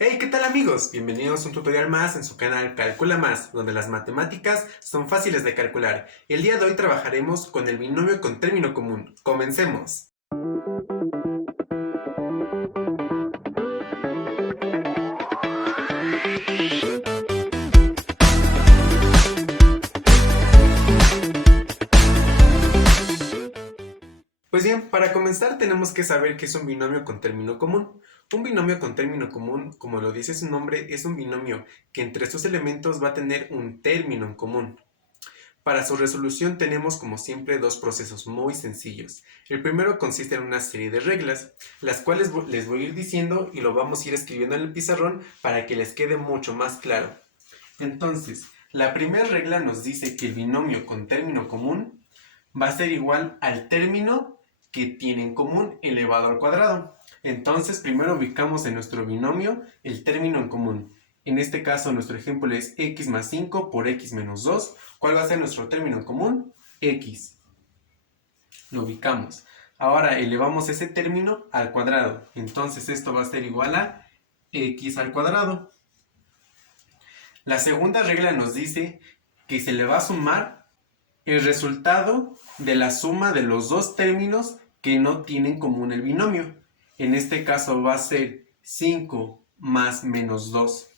Hey, ¿qué tal amigos? Bienvenidos a un tutorial más en su canal Calcula Más, donde las matemáticas son fáciles de calcular. El día de hoy trabajaremos con el binomio con término común. ¡Comencemos! Pues bien, para comenzar tenemos que saber qué es un binomio con término común. Un binomio con término común, como lo dice su nombre, es un binomio que entre sus elementos va a tener un término en común. Para su resolución tenemos como siempre dos procesos muy sencillos. El primero consiste en una serie de reglas, las cuales les voy a ir diciendo y lo vamos a ir escribiendo en el pizarrón para que les quede mucho más claro. Entonces, la primera regla nos dice que el binomio con término común va a ser igual al término que tiene en común elevado al cuadrado. Entonces, primero ubicamos en nuestro binomio el término en común. En este caso, nuestro ejemplo es x más 5 por x menos 2. ¿Cuál va a ser nuestro término en común? X. Lo ubicamos. Ahora elevamos ese término al cuadrado. Entonces esto va a ser igual a x al cuadrado. La segunda regla nos dice que se le va a sumar el resultado de la suma de los dos términos que no tienen en común el binomio. En este caso va a ser 5 más menos 2.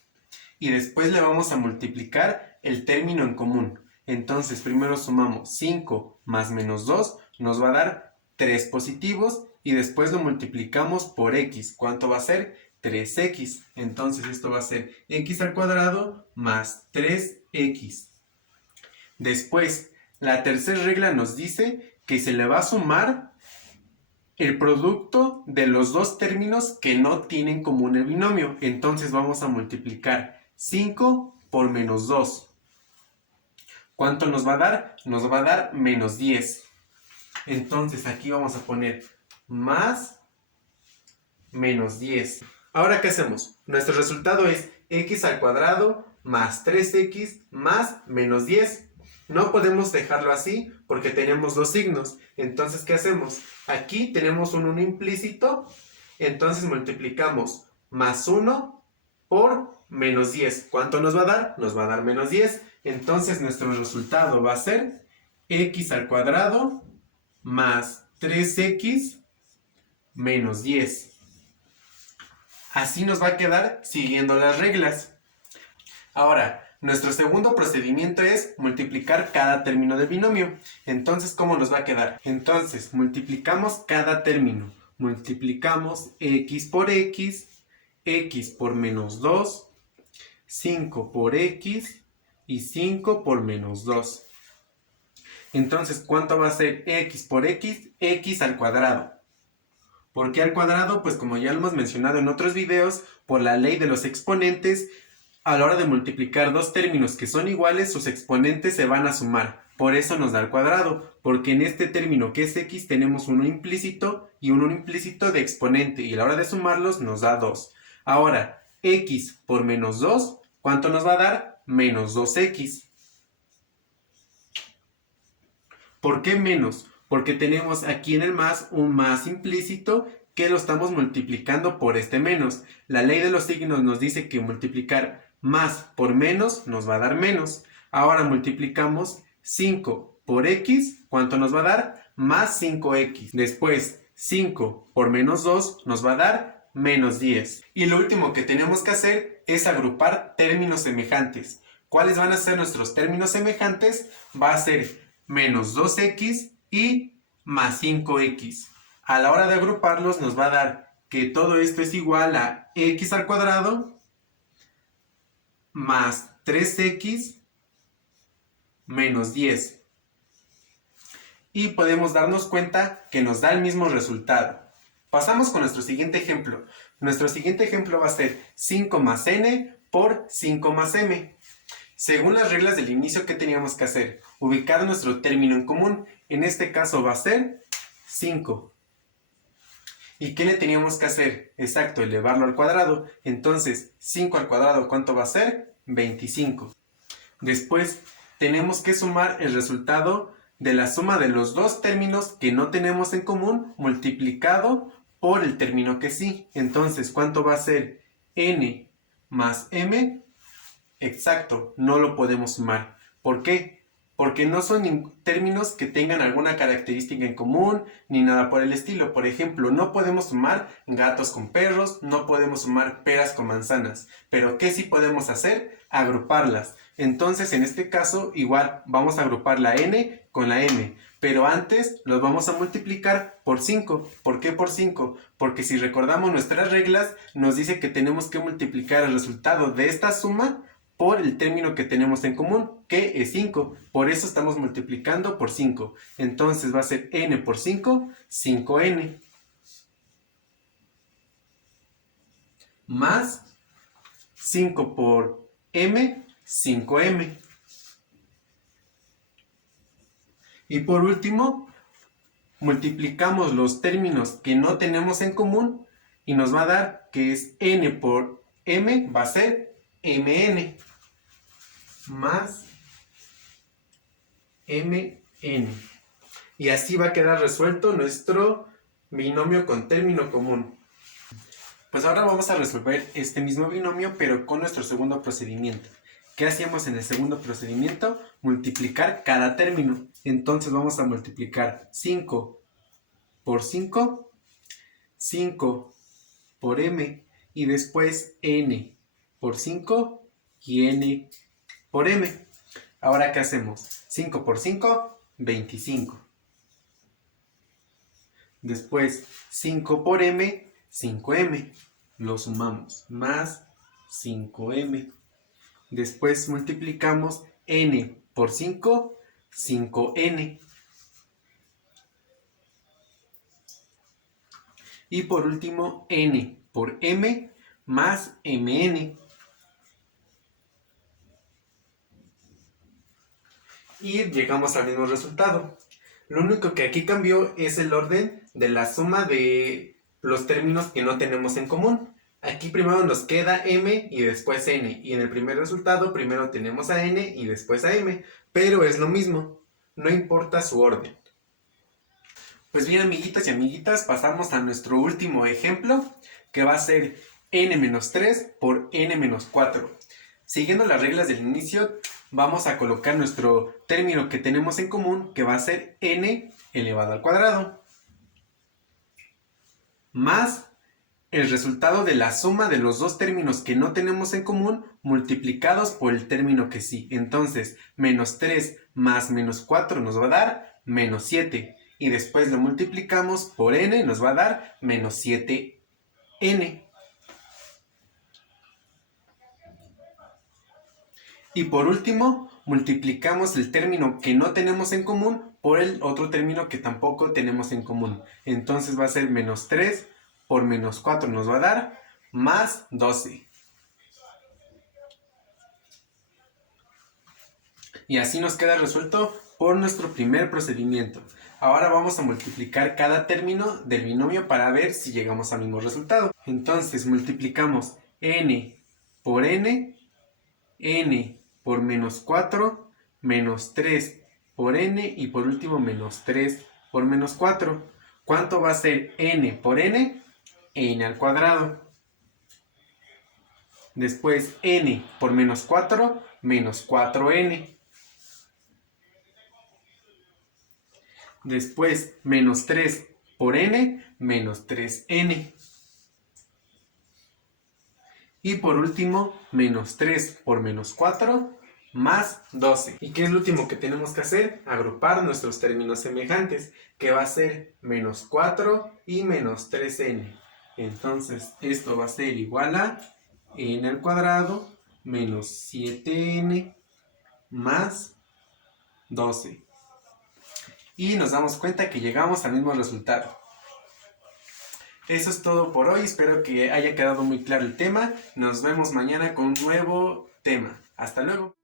Y después le vamos a multiplicar el término en común. Entonces primero sumamos 5 más menos 2, nos va a dar 3 positivos y después lo multiplicamos por x. ¿Cuánto va a ser? 3x. Entonces esto va a ser x al cuadrado más 3x. Después, la tercera regla nos dice que se le va a sumar el producto de los dos términos que no tienen en común el binomio. Entonces vamos a multiplicar 5 por menos 2. ¿Cuánto nos va a dar? Nos va a dar menos 10. Entonces aquí vamos a poner más menos 10. Ahora, ¿qué hacemos? Nuestro resultado es x al cuadrado más 3x más menos 10. No podemos dejarlo así porque tenemos dos signos. Entonces, ¿qué hacemos? Aquí tenemos un 1 implícito. Entonces multiplicamos más 1 por menos 10. ¿Cuánto nos va a dar? Nos va a dar menos 10. Entonces nuestro resultado va a ser x al cuadrado más 3x menos 10. Así nos va a quedar siguiendo las reglas. Ahora, nuestro segundo procedimiento es multiplicar cada término del binomio. Entonces, ¿cómo nos va a quedar? Entonces, multiplicamos cada término. Multiplicamos x por menos 2, 5 por x y 5 por menos 2. Entonces, ¿cuánto va a ser x por x? X al cuadrado. ¿Por qué al cuadrado? Pues como ya lo hemos mencionado en otros videos, por la ley de los exponentes, a la hora de multiplicar dos términos que son iguales, sus exponentes se van a sumar. Por eso nos da al cuadrado, porque en este término que es x tenemos un 1 implícito y un 1 implícito de exponente, y a la hora de sumarlos nos da 2. Ahora, x por menos 2, ¿cuánto nos va a dar? Menos 2x. ¿Por qué menos? Porque tenemos aquí en el más un más implícito que lo estamos multiplicando por este menos. La ley de los signos nos dice que multiplicar más por menos nos va a dar menos. Ahora multiplicamos 5 por x, ¿cuánto nos va a dar? Más 5x. Después 5 por menos 2 nos va a dar menos 10. Y lo último que tenemos que hacer es agrupar términos semejantes. ¿Cuáles van a ser nuestros términos semejantes? Va a ser menos 2x y más 5x. A la hora de agruparlos nos va a dar que todo esto es igual a x al cuadrado más 3x menos 10. Y podemos darnos cuenta que nos da el mismo resultado. Pasamos con nuestro siguiente ejemplo. Nuestro siguiente ejemplo va a ser 5 más n por 5 más m. Según las reglas del inicio, ¿qué teníamos que hacer? Ubicar nuestro término en común. En este caso va a ser 5. ¿Y qué le teníamos que hacer? Exacto, elevarlo al cuadrado. Entonces, 5 al cuadrado, ¿cuánto va a ser? 25. Después, tenemos que sumar el resultado de la suma de los dos términos que no tenemos en común multiplicado por el término que sí. Entonces, ¿cuánto va a ser? N más m. Exacto, no lo podemos sumar. ¿Por qué? Porque no son términos que tengan alguna característica en común ni nada por el estilo. Por ejemplo, no podemos sumar gatos con perros, no podemos sumar peras con manzanas. Pero ¿qué sí podemos hacer? Agruparlas. Entonces, en este caso, igual vamos a agrupar la n con la m. Pero antes los vamos a multiplicar por 5. ¿Por qué por 5? Porque si recordamos nuestras reglas, nos dice que tenemos que multiplicar el resultado de esta suma por el término que tenemos en común, que es 5. Por eso estamos multiplicando por 5. Entonces va a ser n por 5, 5n. Más 5 por m, 5m. Y por último, multiplicamos los términos que no tenemos en común y nos va a dar que es n por m, va a ser mn. Más mn. Y así va a quedar resuelto nuestro binomio con término común. Pues ahora vamos a resolver este mismo binomio, pero con nuestro segundo procedimiento. ¿Qué hacíamos en el segundo procedimiento? Multiplicar cada término. Entonces vamos a multiplicar 5 por 5, 5 por m, y después n por 5 y n por m. Ahora, ¿qué hacemos? 5 por 5, 25. Después, 5 por m, 5m. Lo sumamos, más 5m. Después multiplicamos n por 5, 5n. Y por último, n por m más mn. Y llegamos al mismo resultado. Lo único que aquí cambió es el orden de la suma de los términos que no tenemos en común. Aquí primero nos queda m y después n. Y en el primer resultado primero tenemos a n y después a m. Pero es lo mismo, no importa su orden. Pues bien, amiguitas y amiguitas, pasamos a nuestro último ejemplo, que va a ser n-3 por n-4. Siguiendo las reglas del inicio, vamos a colocar nuestro término que tenemos en común, que va a ser n elevado al cuadrado, más el resultado de la suma de los dos términos que no tenemos en común multiplicados por el término que sí. Entonces, menos 3 más menos 4 nos va a dar menos 7. Y después lo multiplicamos por n, nos va a dar menos 7n. Y por último, multiplicamos el término que no tenemos en común por el otro término que tampoco tenemos en común. Entonces va a ser menos 3 por menos 4 nos va a dar más 12. Y así nos queda resuelto por nuestro primer procedimiento. Ahora vamos a multiplicar cada término del binomio para ver si llegamos al mismo resultado. Entonces multiplicamos n por n, n por menos 4, menos 3 por n y por último menos 3 por menos 4. ¿Cuánto va a ser n por n? N al cuadrado. Después n por menos 4, menos 4n. Después menos 3 por n, menos 3n. Y por último, menos 3 por menos 4, más 12. ¿Y qué es lo último que tenemos que hacer? Agrupar nuestros términos semejantes, que va a ser menos 4 y menos 3n. Entonces, esto va a ser igual a n al cuadrado menos 7n más 12. Y nos damos cuenta que llegamos al mismo resultado. Eso es todo por hoy, espero que haya quedado muy claro el tema. Nos vemos mañana con un nuevo tema. Hasta luego.